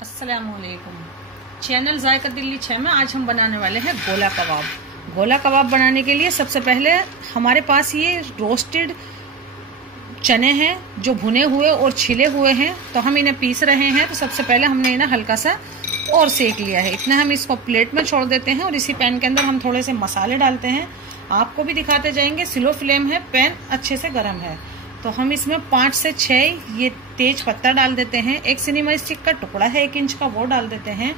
अस्सलामुअलैकुम। चैनल जायका दिल्ली 6 में आज हम बनाने वाले हैं गोला कबाब। गोला कबाब बनाने के लिए सबसे पहले हमारे पास ये रोस्टेड चने हैं जो भुने हुए और छिले हुए हैं, तो हम इन्हें पीस रहे हैं। तो सबसे पहले हमने इन्हें हल्का सा और सेक लिया है। इतना हम इसको प्लेट में छोड़ देते हैं और इसी पैन के अंदर हम थोड़े से मसाले डालते हैं। आपको भी दिखाते जाएंगे। स्लो फ्लेम है, पैन अच्छे से गर्म है। तो हम इसमें 5 से 6 ये तेज पत्ता डाल देते हैं। एक सिनेमा स्टिक का टुकड़ा है 1 इंच का, वो डाल देते हैं।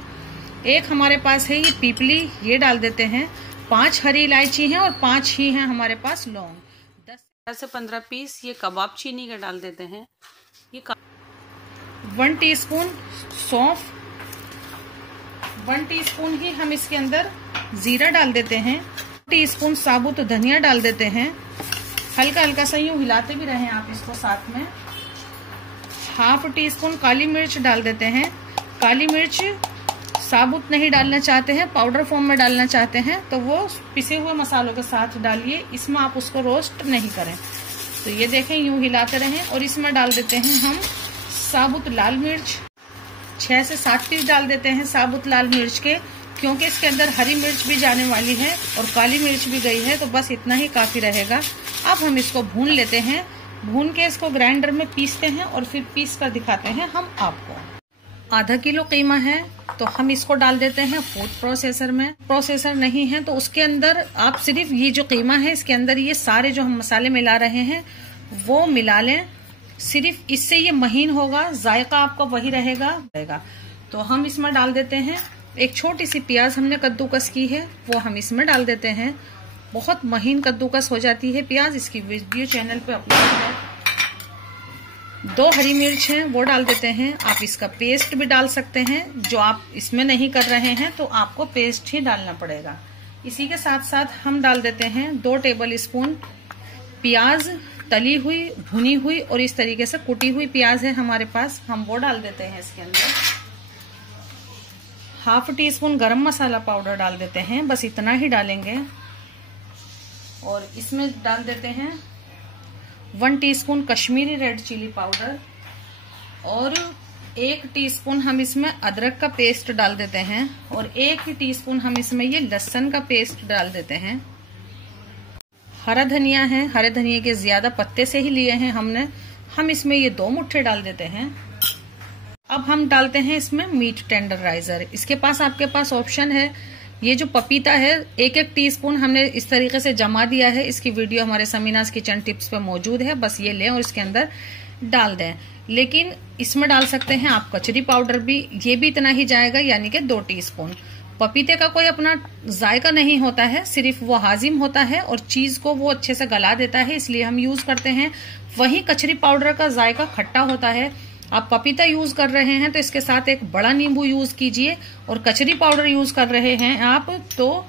एक हमारे पास है ये पीपली, ये डाल देते हैं। 5 हरी इलायची हैं और 5 ही हैं हमारे पास लौंग। 10 से 15 पीस ये कबाब चीनी के डाल देते हैं। ये 1 टीस्पून सौंफ, 1 टीस्पून ही हम इसके अंदर जीरा डाल देते हैं। 1 टीस्पून साबुत धनिया डाल देते हैं। हल्का हल्का सा यूं हिलाते भी रहें आप इसको साथ में। 1/2 टीस्पून काली मिर्च डाल देते हैं। काली मिर्च साबुत नहीं डालना चाहते हैं, पाउडर फॉर्म में डालना चाहते हैं तो वो पिसे हुए मसालों के साथ डालिए। इसमें आप उसको रोस्ट नहीं करें। तो ये देखें, यूं हिलाते रहें। और इसमें डाल देते हैं हम साबुत लाल मिर्च। 6 से 7 पीस डाल देते हैं साबुत लाल मिर्च के, क्योंकि इसके अंदर हरी मिर्च भी जाने वाली है और काली मिर्च भी गई है, तो बस इतना ही काफी रहेगा। अब हम इसको भून लेते हैं। भून के इसको ग्राइंडर में पीसते हैं और फिर पीस कर दिखाते हैं हम आपको। आधा किलो कीमा है तो हम इसको डाल देते हैं फूड प्रोसेसर में। प्रोसेसर नहीं है तो उसके अंदर आप सिर्फ ये जो कीमा है इसके अंदर ये सारे जो हम मसाले मिला रहे हैं वो मिला लें। सिर्फ इससे ये महीन होगा, जायका आपका वही रहेगा। तो हम इसमें डाल देते हैं एक छोटी सी प्याज हमने कद्दूकस की है, वो हम इसमें डाल देते हैं। बहुत महीन कद्दूकस हो जाती है प्याज, इसकी वीडियो चैनल पे अपलोड है। 2 हरी मिर्च हैं वो डाल देते हैं। आप इसका पेस्ट भी डाल सकते हैं, जो आप इसमें नहीं कर रहे हैं तो आपको पेस्ट ही डालना पड़ेगा। इसी के साथ साथ हम डाल देते हैं 2 टेबल स्पून प्याज, तली हुई, भुनी हुई और इस तरीके से कुटी हुई प्याज है हमारे पास, हम वो डाल देते हैं इसके अंदर। 1/2 टीस्पून गरम मसाला पाउडर डाल देते हैं, बस इतना ही डालेंगे। और इसमें डाल देते हैं 1 teaspoon Kashmiri red chilli powder और 1 टीस्पून हम इसमें अदरक का पेस्ट डाल देते हैं और 1 टीस्पून हम इसमें ये लहसुन का पेस्ट डाल देते हैं। हरा धनिया है, हरे धनिया के ज्यादा पत्ते से ही लिए हैं हमने, हम इसमें ये 2 मुट्ठे डाल देते हैं। अब हम डालते हैं इसमें मीट टेंडराइजर। इसके पास आपके पास ऑप्शन है, ये जो पपीता है 1-1 टीस्पून हमने इस तरीके से जमा दिया है। इसकी वीडियो हमारे समीनास किचन टिप्स पे मौजूद है, बस ये लें और इसके अंदर डाल दें। लेकिन इसमें डाल सकते हैं आप कचरी पाउडर भी, ये भी इतना ही जाएगा, यानी कि 2 टीस्पून। पपीते का कोई अपना जायका नहीं होता है, सिर्फ वो हाजिम होता है और चीज को वो अच्छे से गला देता है, इसलिए हम यूज करते हैं। वहीं कचरी पाउडर का जायका खट्टा होता है। आप पपीता यूज कर रहे हैं तो इसके साथ एक बड़ा नींबू यूज कीजिए, और कचरी पाउडर यूज कर रहे हैं आप तो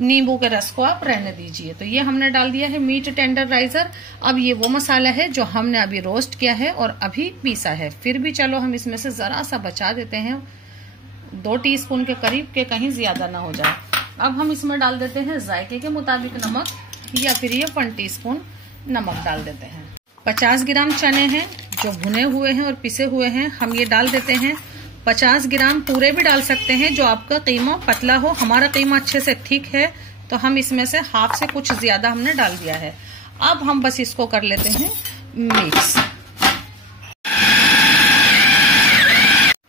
नींबू के रस को आप रहने दीजिए। तो ये हमने डाल दिया है मीट टेंडराइजर। अब ये वो मसाला है जो हमने अभी रोस्ट किया है और अभी पीसा है। फिर भी चलो हम इसमें से जरा सा बचा देते हैं, 2 टीस्पून के करीब, के कहीं ज्यादा ना हो जाए। अब हम इसमें डाल देते हैं जायके के मुताबिक नमक, या फिर ये 1 टीस्पून नमक डाल देते हैं। 50 ग्राम चने हैं जो भुने हुए हैं और पिसे हुए हैं, हम ये डाल देते हैं। 50 ग्राम पूरे भी डाल सकते हैं, जो आपका कीमा पतला हो। हमारा कीमा अच्छे से थिक है तो हम इसमें से हाफ से कुछ ज्यादा हमने डाल दिया है। अब हम बस इसको कर लेते हैं मिक्स।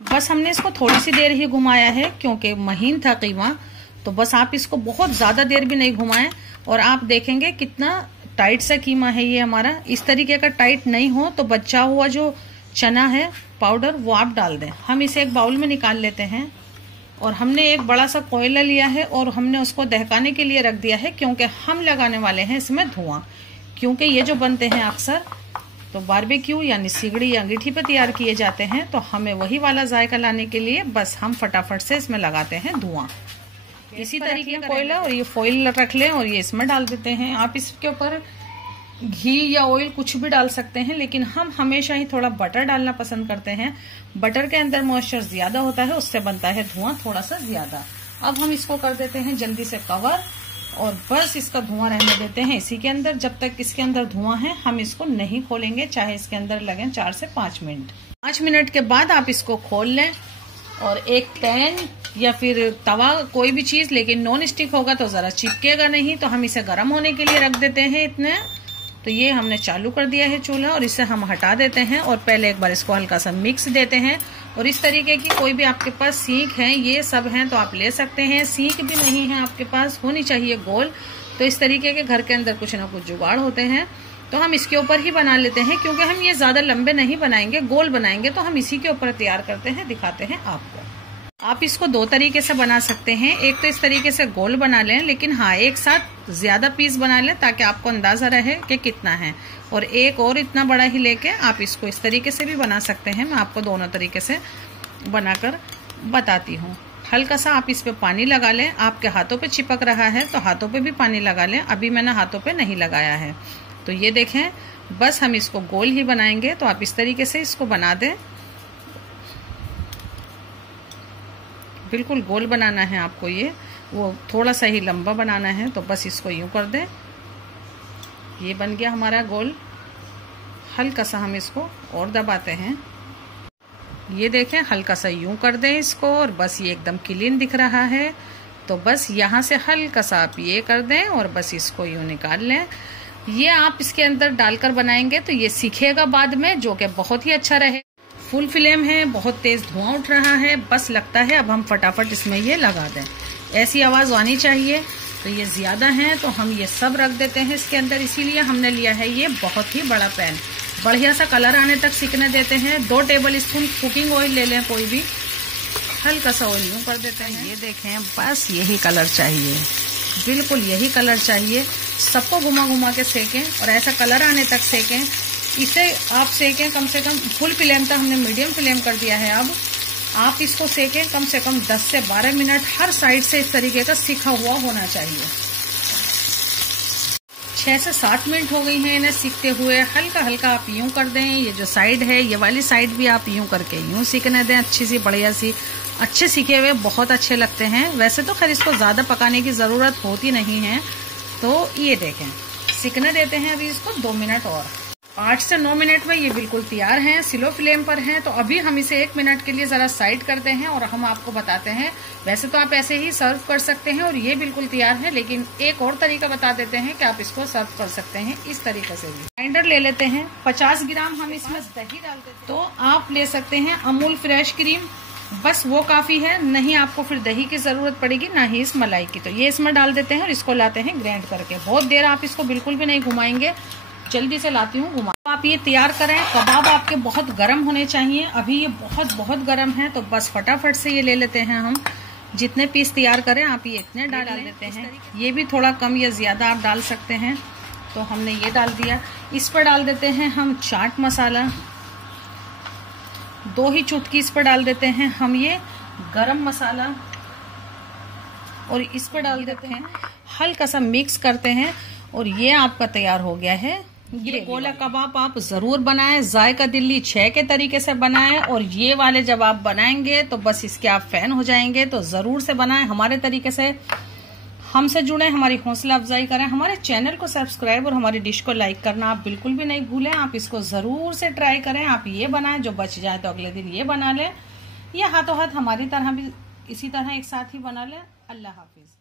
बस हमने इसको थोड़ी सी देर ही घुमाया है क्योंकि महीन था कीमा, तो बस आप इसको बहुत ज्यादा देर भी नहीं घुमाएं। और आप देखेंगे कितना टाइट सा कीमा है ये हमारा। इस तरीके का टाइट नहीं हो तो बचा हुआ जो चना है पाउडर वो आप डाल दें। हम इसे एक बाउल में निकाल लेते हैं और हमने एक बड़ा सा कोयला लिया है और हमने उसको दहकाने के लिए रख दिया है, क्योंकि हम लगाने वाले हैं इसमें धुआं। क्योंकि ये जो बनते हैं अक्सर तो बारबेक्यू यानी सिगड़ी या अंगीठी पे तैयार किए जाते हैं, तो हमें वही वाला जायका लाने के लिए बस हम फटाफट से इसमें लगाते हैं धुआं। इसी तरीके का कोयला और ये फॉइल रख लें और ये इसमें डाल देते हैं। आप इसके ऊपर घी या ऑयल कुछ भी डाल सकते हैं, लेकिन हम हमेशा ही थोड़ा बटर डालना पसंद करते हैं। बटर के अंदर मॉइस्चर ज्यादा होता है, उससे बनता है धुआं थोड़ा सा ज्यादा। अब हम इसको कर देते हैं जल्दी से कवर और बस इसका धुआं रहने देते हैं इसी के अंदर। जब तक इसके अंदर धुआं है हम इसको नहीं खोलेंगे, चाहे इसके अंदर लगें 4 से 5 मिनट। 5 मिनट के बाद आप इसको खोल लें और एक पैन या फिर तवा, कोई भी चीज, लेकिन नॉन स्टिक होगा तो जरा चिपकेगा नहीं। तो हम इसे गर्म होने के लिए रख देते हैं इतने। तो ये हमने चालू कर दिया है चूल्हा और इसे हम हटा देते हैं और पहले एक बार इसको हल्का सा मिक्स देते हैं। और इस तरीके की कोई भी आपके पास सीख है, ये सब हैं तो आप ले सकते हैं। सीख भी नहीं है आपके पास, होनी चाहिए गोल। तो इस तरीके के घर के अंदर कुछ ना कुछ जुगाड़ होते हैं, तो हम इसके ऊपर ही बना लेते हैं। क्योंकि हम ये ज्यादा लंबे नहीं बनाएंगे, गोल बनाएंगे, तो हम इसी के ऊपर तैयार करते हैं, दिखाते हैं आपको। आप इसको दो तरीके से बना सकते हैं। एक तो इस तरीके से गोल बना लें, लेकिन हाँ एक साथ ज्यादा पीस बना लें ताकि आपको अंदाजा रहे कि कितना है। और एक और इतना बड़ा ही लेके आप इसको इस तरीके से भी बना सकते हैं। मैं आपको दोनों तरीके से बनाकर बताती हूँ। हल्का सा आप इस पे पानी लगा लें। आपके हाथों पे चिपक रहा है तो हाथों पे भी पानी लगा लें। अभी मैंने हाथों पे नहीं लगाया है। तो ये देखें, बस हम इसको गोल ही बनाएंगे। तो आप इस तरीके से इसको बना दें। बिल्कुल गोल बनाना है आपको, ये वो थोड़ा सा ही लंबा बनाना है। तो बस इसको यूं कर दें। ये बन गया हमारा गोल। हल्का सा हम इसको और दबाते हैं। ये देखें, हल्का सा यूं कर दें इसको और बस ये एकदम क्लीन दिख रहा है। तो बस यहाँ से हल्का सा आप ये कर दें और बस इसको यूं निकाल लें। ये आप इसके अंदर डालकर बनाएंगे तो ये सीखेगा बाद में, जो कि बहुत ही अच्छा रहे। फुल फ्लेम है, बहुत तेज धुआं उठ रहा है। बस लगता है अब हम फटाफट इसमें ये लगा दें, ऐसी आवाज आनी चाहिए। तो ये ज्यादा है तो हम ये सब रख देते हैं इसके अंदर। इसीलिए हमने लिया है ये बहुत ही बड़ा पैन। बढ़िया सा कलर आने तक सीखने देते हैं। 2 टेबल स्पून कुकिंग ऑयल ले लें कोई भी, हल्का सा ऑयल यूं कर देते हैं। ये देखें, बस यही कलर चाहिए, बिल्कुल यही कलर चाहिए। सबको घुमा घुमा के सेकें और ऐसा कलर आने तक सेकें। इसे आप सेकें कम से कम, फुल फ्लेम तक हमने मीडियम फ्लेम कर दिया है। अब आप इसको सेकें कम से कम 10 से 12 मिनट। हर साइड से इस तरीके का सिका हुआ होना चाहिए। 6 से 7 मिनट हो गई हैं इन्हें सीखते हुए। हल्का हल्का आप यूं कर दें। ये जो साइड है, ये वाली साइड भी आप यूं करके यूं सीखने दें। अच्छी सी बढ़िया सी, अच्छे सीखे हुए बहुत अच्छे लगते हैं। वैसे तो खैर इसको ज्यादा पकाने की जरूरत होती नहीं है। तो ये देखें, सीखने देते हैं अभी इसको 2 मिनट और। 8 से 9 मिनट में ये बिल्कुल तैयार हैं। स्लो फ्लेम पर हैं। तो अभी हम इसे 1 मिनट के लिए जरा साइड करते हैं और हम आपको बताते हैं। वैसे तो आप ऐसे ही सर्व कर सकते हैं और ये बिल्कुल तैयार है, लेकिन एक और तरीका बता देते हैं कि आप इसको सर्व कर सकते हैं इस तरीके से भी। ग्राइंडर ले लेते हैं, 50 ग्राम हम इसमें दही डाल देते हैं। तो आप ले सकते हैं अमूल फ्रेश क्रीम, बस वो काफी है। नहीं आपको फिर दही की जरूरत पड़ेगी, ना ही इस मलाई की। तो ये इसमें डाल देते हैं और इसको लाते हैं ग्राइंड करके। बहुत देर आप इसको बिल्कुल भी नहीं घुमाएंगे, जल्दी से लाती हूँ घुमा। आप ये तैयार करें। कबाब आपके बहुत गर्म होने चाहिए। अभी ये बहुत बहुत गर्म है। तो बस फटाफट से ये ले लेते हैं हम। जितने पीस तैयार करें आप ये इतने डाल देते हैं। ये भी थोड़ा कम या ज्यादा आप डाल सकते हैं। तो हमने ये डाल दिया। इस पर डाल देते हैं हम चाट मसाला, 2 ही चुटकी इस पर डाल देते हैं हम ये गरम मसाला, और इस पर डाल देते हैं। हल्का सा मिक्स करते हैं और ये आपका तैयार हो गया है। ये गोला कबाब आप जरूर बनाएं। जायका दिल्ली 6 के तरीके से बनाएं। और ये वाले जब आप बनाएंगे तो बस इसके आप फैन हो जाएंगे। तो जरूर से बनाएं हमारे तरीके से। हमसे जुड़े, हमारी हौसला अफजाई करें। हमारे चैनल को सब्सक्राइब और हमारी डिश को लाइक करना आप बिल्कुल भी नहीं भूलें। आप इसको जरूर से ट्राई करें। आप ये बनाएं, जो बच जाए तो अगले दिन ये बना लें। ये हाथों हाथ हमारी तरह भी इसी तरह एक साथ ही बना लें। अल्लाह हाफिज।